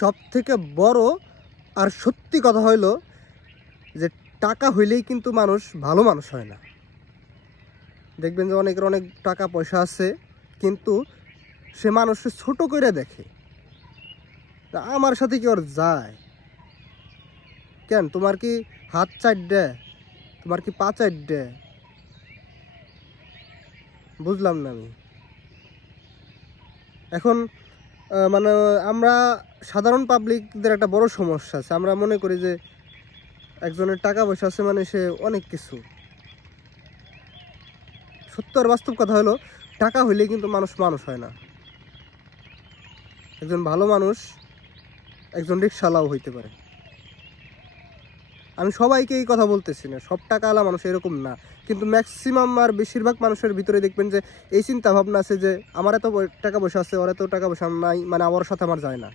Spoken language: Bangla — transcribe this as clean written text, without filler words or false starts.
সব থেকে বড় আর সত্যি কথা হইল যে টাকা হইলেই কিন্তু মানুষ ভালো মানুষ হয় না। দেখবেন যে অনেকের অনেক টাকা পয়সা আছে, কিন্তু সে মানুষকে ছোট করে দেখে। তা আমার সাথে কি ওর যায়? কেন, তোমার কি হাত চারটে? তোমার কি পা চারটে? বুঝলাম না আমি। এখন মানে আমরা সাধারণ পাবলিকদের একটা বড় সমস্যা আছে। আমরা মনে করি যে একজনের টাকা পয়সা আছে মানে সে অনেক কিছু। সত্য আর বাস্তব কথা হলো, টাকা হইলে কিন্তু মানুষ মানুষ হয় না। একজন ভালো মানুষ একজন রিকশাওয়ালাও হইতে পারে। আমি সবাইকে এই কথা বলতেছি না, সব টাকাওয়ালা মানুষ এরকম না, কিন্তু ম্যাক্সিমাম আর বেশিরভাগ মানুষের ভিতরে দেখবেন যে এই চিন্তা ভাবনা আছে যে আমার এত টাকা পয়সা আছে, ওর এত টাকা পয়সা নাই, মানে আমার সাথে আমার যায় না।